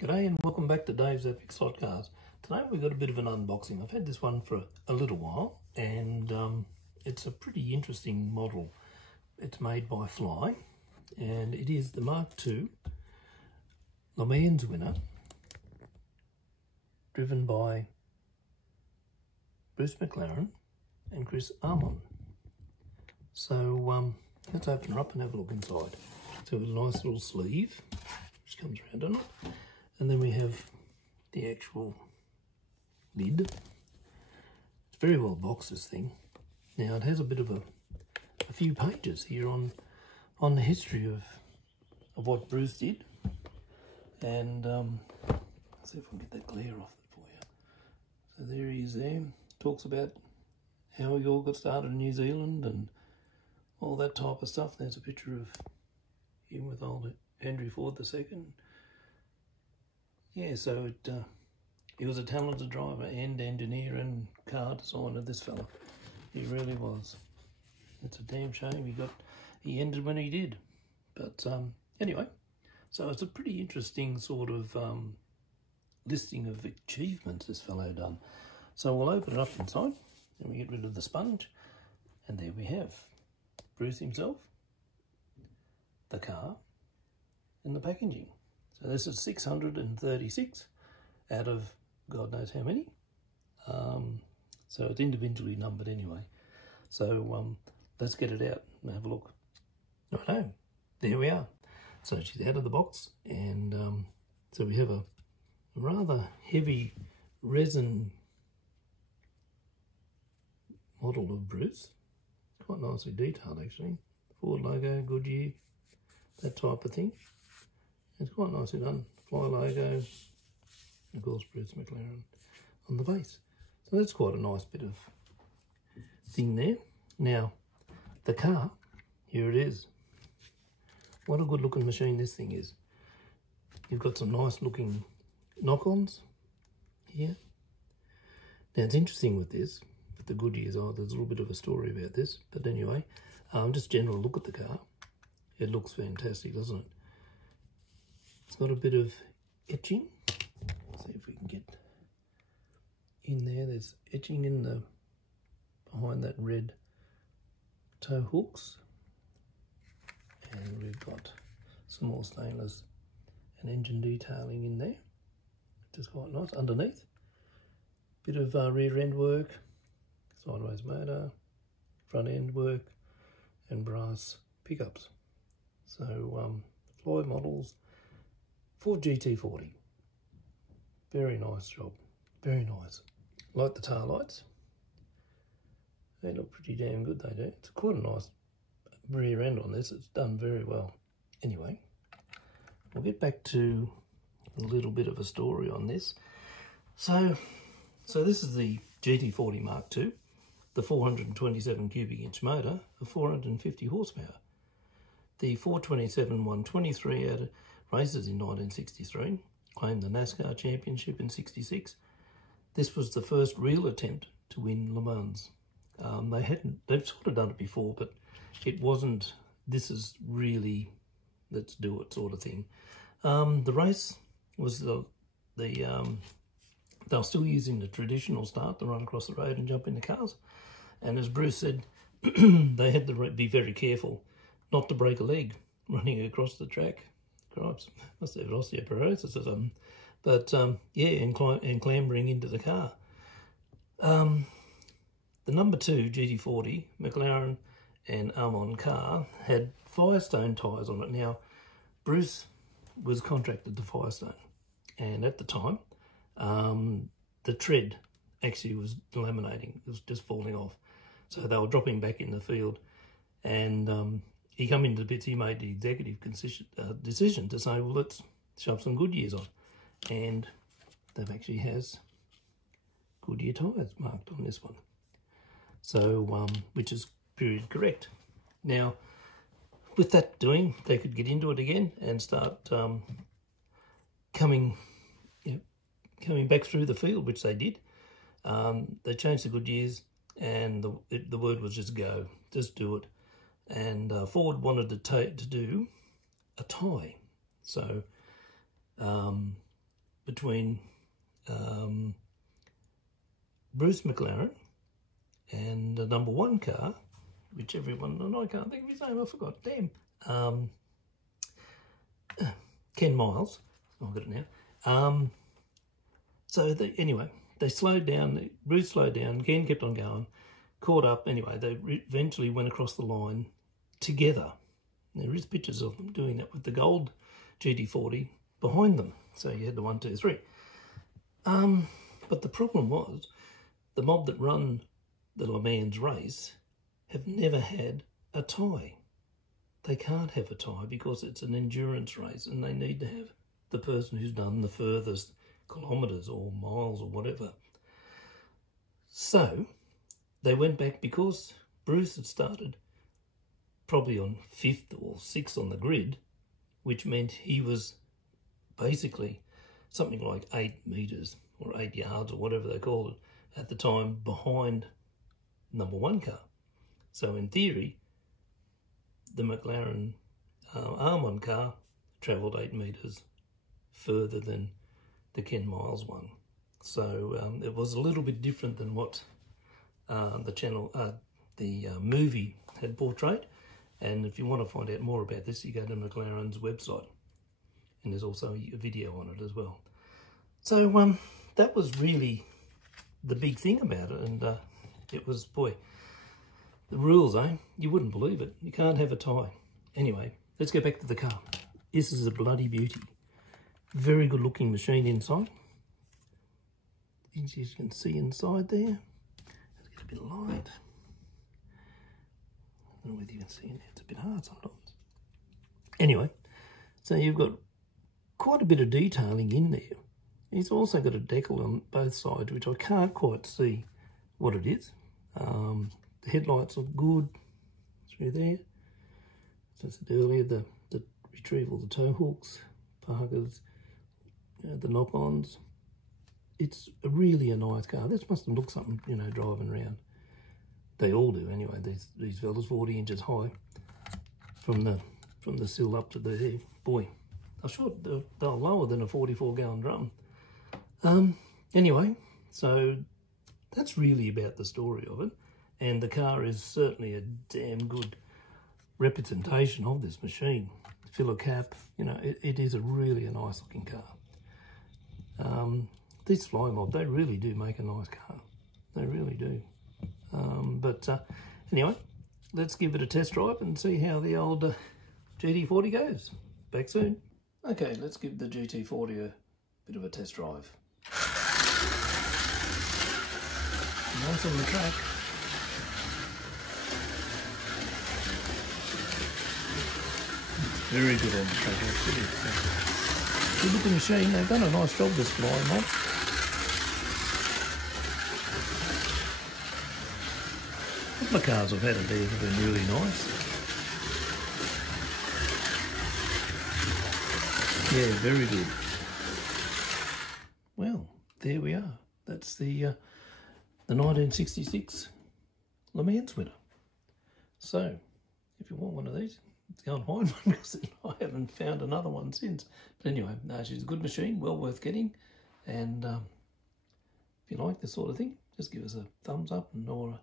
G'day and welcome back to Dave's Epic Slot Cars. Today we've got a bit of an unboxing. I've had this one for a little while and it's a pretty interesting model. It's made by Fly and it is the Mark II LeMans winner, driven by Bruce McLaren and Chris Armon. So let's open her up and have a look inside. So a nice little sleeve which comes around on it. And then we have the actual lid. It's very well boxed, this thing. Now it has a bit of a few pages here on the history of what Bruce did. And let's see if I can get that glare off it for you. So there he is there. Talks about how he all got started in New Zealand and all that type of stuff. There's a picture of him with old Henry Ford II. Yeah, so he was a talented driver and engineer and car designer, this fella. He really was. It's a damn shame he ended when he did. But anyway, so it's a pretty interesting sort of listing of achievements this fellow done. So we'll open it up inside and we get rid of the sponge. And there we have Bruce himself, the car, and the packaging. So this is 636 out of God knows how many. So it's individually numbered anyway. So let's get it out and have a look. Righto, there we are. So she's out of the box, and so we have a rather heavy resin model of Bruce. Quite nicely detailed actually. Ford logo, Goodyear, that type of thing. It's quite nicely done. Fly logo, of course Bruce McLaren on the base. So that's quite a nice bit of thing there. Now, the car, here it is. What a good looking machine this thing is. You've got some nice looking knock-ons here. Now it's interesting with this, with the Goodyears, there's a little bit of a story about this, but anyway, just general look at the car. It looks fantastic, doesn't it? It's got a bit of etching. Let's see if we can get in there. There's etching in the behind that red toe hooks. And we've got some more stainless and engine detailing in there, which is quite nice. Underneath, bit of rear end work, sideways motor, front end work, and brass pickups. So Fly models for GT40. Very nice job, very nice. Like the tail lights. They look pretty damn good, they do. It's quite a nice rear end on this. It's done very well. Anyway, we'll get back to a little bit of a story on this. So this is the GT40 Mark II, the 427 cubic inch motor of 450 horsepower. The 427 won 23 out of races in 1963, claimed the NASCAR championship in 66. This was the first real attempt to win LeMans. They've sort of done it before, but it wasn't, this is really, let's do it sort of thing. The race was they were still using the traditional start, to run across the road and jump in the cars. And as Bruce said, they had to be very careful not to break a leg running across the track. Cripes, must have osteoporosis or something. But yeah, and clambering into the car. The number 2 GT40 McLaren and Armon car had Firestone tyres on it. Now, Bruce was contracted to Firestone, and at the time, the tread actually was laminating. It was just falling off. So they were dropping back in the field, and he come into the bits, he made the executive decision to say, well, let's shove some Goodyears on. And they've actually has Goodyear tyres marked on this one. So, which is period correct. Now, with that doing, they could get into it again and start coming back through the field, which they did. They changed the Goodyears, and the word was just go, just do it. And Ford wanted to do a tie. So between Bruce McLaren and the number 1 car, which everyone, and I can't think of his name, I forgot, damn. Ken Miles, I've got it now. So anyway, they slowed down, Bruce slowed down, Ken kept on going, caught up. Anyway, they eventually went across the line together. There is pictures of them doing that with the gold GT40 behind them. So you had the 1, 2, 3. But the problem was, the mob that run the LeMans race have never had a tie. They can't have a tie because it's an endurance race and they need to have the person who's done the furthest kilometres or miles or whatever. So they went back because Bruce had started probably on 5th or 6th on the grid, which meant he was basically something like 8 metres or 8 yards or whatever they called it at the time behind number 1 car. So in theory, the McLaren R1 car travelled 8 metres further than the Ken Miles one. So it was a little bit different than what the movie had portrayed. And if you want to find out more about this, you go to McLaren's website. And there's also a video on it as well. So that was really the big thing about it. And it was, boy, the rules, eh? You wouldn't believe it. You can't have a tie. Anyway, let's go back to the car. This is a bloody beauty. Very good looking machine inside. As you can see inside there. Let's get a bit of light. I don't know whether you can see in there. It's a bit hard sometimes. Anyway, so you've got quite a bit of detailing in there. It's also got a decal on both sides, which I can't quite see what it is. The headlights look good through there. As I said earlier, the retrieval, the tow hooks, parkers, the knock-ons. It's really a nice car. This must have looked something, you know, driving around. They all do anyway. These fellas 40 inches high from the sill up to the there. Boy, I'm sure they're lower than a 44-gallon drum. Anyway, so that's really about the story of it. And the car is certainly a damn good representation of this machine. Filler cap, you know, it is really a nice looking car. This Fly Mob, they really do make a nice car. They really do. Anyway, let's give it a test drive and see how the old GT40 goes. Back soon. Okay, let's give the GT40 a bit of a test drive. Nice on the track. Very good on the track, actually. Good looking machine. They've done a nice job, this Fly Mob. A couple of cars I've had in there have been really nice. Yeah, very good. Well, there we are. That's the 1966 LeMans winner. So, if you want one of these, go and find one, because I haven't found another one since. But anyway, no, she's a good machine, well worth getting. And if you like this sort of thing, just give us a thumbs up or a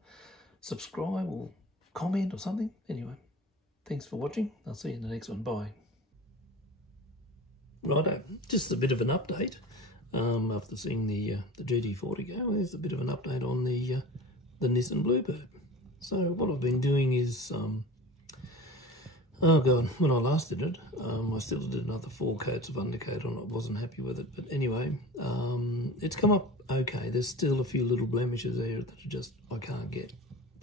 subscribe or comment or something. Anyway, thanks for watching. I'll see you in the next one. Bye. Righto, just a bit of an update. After seeing the GT40 go, there's a bit of an update on the Nissan Blue Bird. So what I've been doing is, oh god, when I last did it, I still did another 4 coats of undercoat on it. I wasn't happy with it, but anyway, it's come up okay. There's still a few little blemishes there that are just I can't get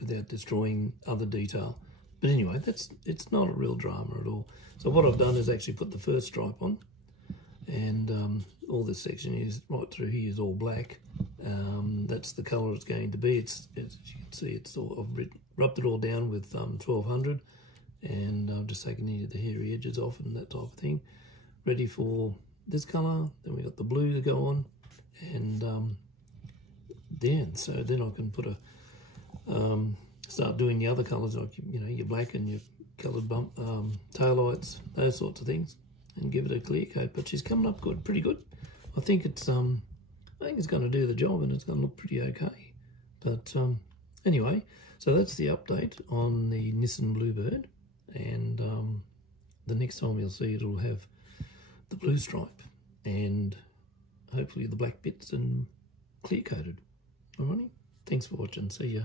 without destroying other detail. But anyway, it's not a real drama at all. So what I've done is actually put the first stripe on, and all this section is right through here is all black. That's the colour it's going to be. It's as you can see, it's all, I've rubbed it all down with 1200, and I've just taken any of the hairy edges off and that type of thing. Ready for this colour. Then we got the blue to go on, and so then I can put a start doing the other colours, like your black and your coloured bump tail lights, those sorts of things, and give it a clear coat. But she's coming up good, pretty good. I think it's going to do the job, and it's going to look pretty okay. But anyway, so that's the update on the Nissan Blue Bird, and the next time you'll see it'll have the blue stripe and hopefully the black bits and clear coated. Alrighty, thanks for watching. See ya.